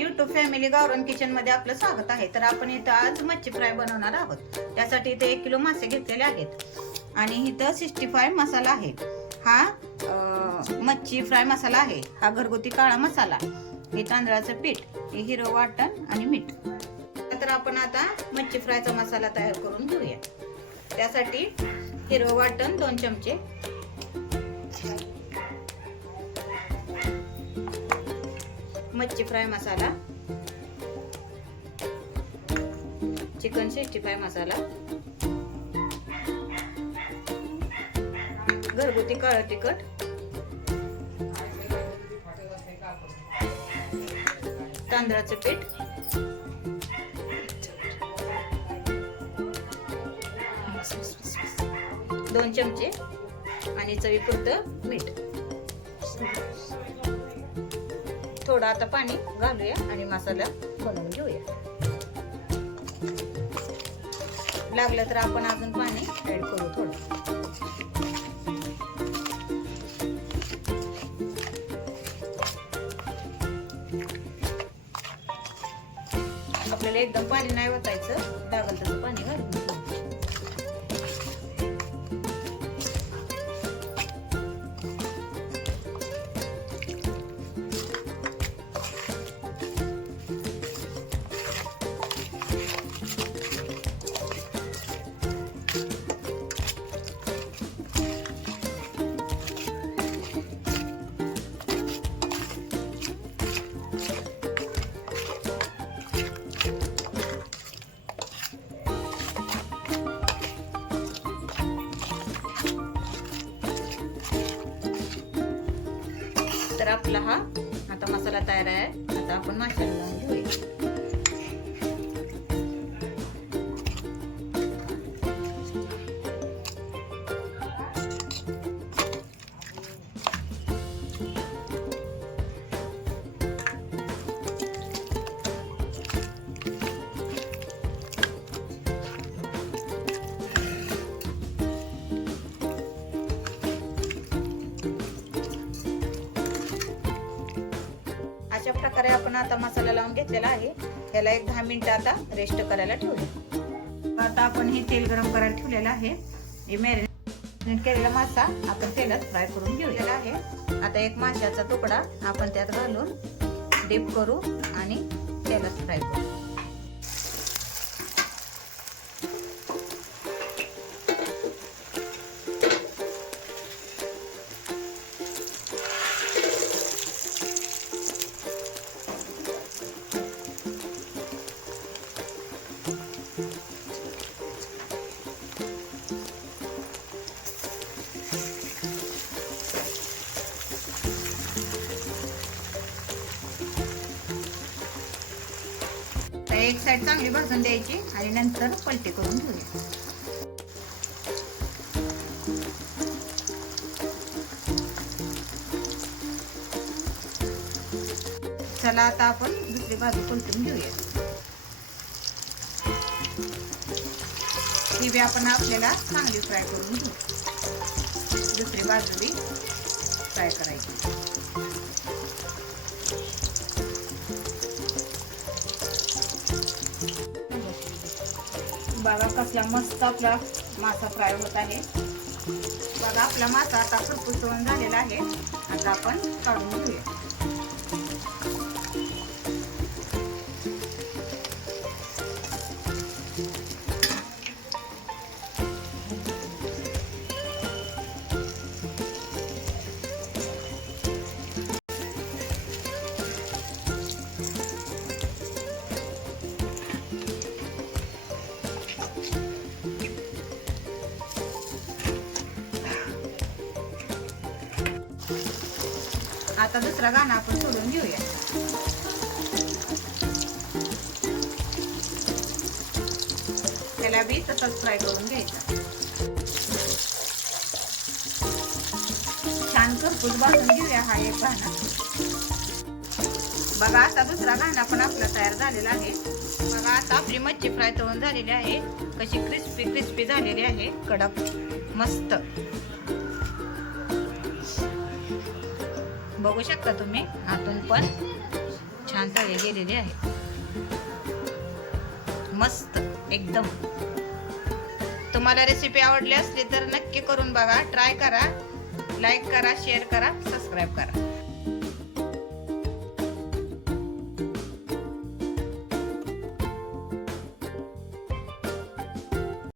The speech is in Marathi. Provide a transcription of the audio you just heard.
YouTube फॅमिली गावरान किचन मध्ये आपलं स्वागत आहे. तर आपण इथं आज मच्छी फ्राय बनवणार आहोत. त्यासाठी इथे 1 किलो मासे घेतलेले आहेत आणि इथं 65 मसाला आहे. हा मच्छी फ्राय मसाला आहे. हा घरगुती काळा मसाला, हे तांदळाचं पीठ, हे हिरवं वाटण आणि मीठ. तर आपण आता मच्छी फ्रायचा मसाला तयार करून घेऊया. त्यासाठी हिरवं वाटण 2 चमचे, मच्छी फ्राय मसाला, चिकन 65 मसाला, घरगुती काळं तिखट, तांदळाचं पीठ, दोन चमचे आणि चवीपुरतं मीठ. थोडं आता पाणी घालूया आणि मसाला बनवून घेऊया. लागलं तर आपण अजून पाणी ऍड करू थोडं. आपल्याला एकदम पाणी नाही ओतायचं, लागलं तसं पाणी घालून. तर आपला हा आता मसाला तयार आहे. आता आपण माशाला लावून घेऊया. अशा प्रकारे आपण आता मसाला लावून घेतलेला आहे. याला 10 मिनिटं आता रेस्ट करायला ठेवूया. आता आपण हे तेल गरम करायला ठेवलेलं आहे. हे मॅरिनेट केलेला मासा आपण तेलात फ्राय करून घेऊया आहे. आता एक माशाचा तुकडा आपण त्यात घालून डीप करू आणि तेलात फ्राय करू. एक साइड चांगली भाजून द्यायची आणि नंतर पलटी करून घेऊया. चला आता आपण दुसरी बाजू पलटून घेऊया. ही बी आपण आपल्याला चांगली फ्राय करून घेऊ. दुसरी बाजू बी फ्राय करायची. बघा कसला मस्त आपला मासा फ्राय होत आहे. बघा आपला मासा आता फुसफुसून झालेला आहे. आता आपण काढून घेऊया. आता दुसरा गाणं आपण सोडून घेऊया. त्याला बी तसंच फ्राय करून घ्यायचा. छान खरपूस भाजून घेऊया हा एक गाणं. बघा आता दुसरा गाणं पण आपला तयार झालेला आहे. बघा आता आपली मच्छी फ्राय तळून झालेली आहे. कशी क्रिस्पी क्रिस्पी झालेली आहे, कडक मस्त. बघू शकता तुम्ही, आतून पण छान छान तळले गेलेले आहेत. मस्त एकदम. तुम्हाला रेसिपी आवडली असली तर नक्की करून बघा, ट्राय करा, लाईक करा, शेअर करा, सबस्क्राईब करा.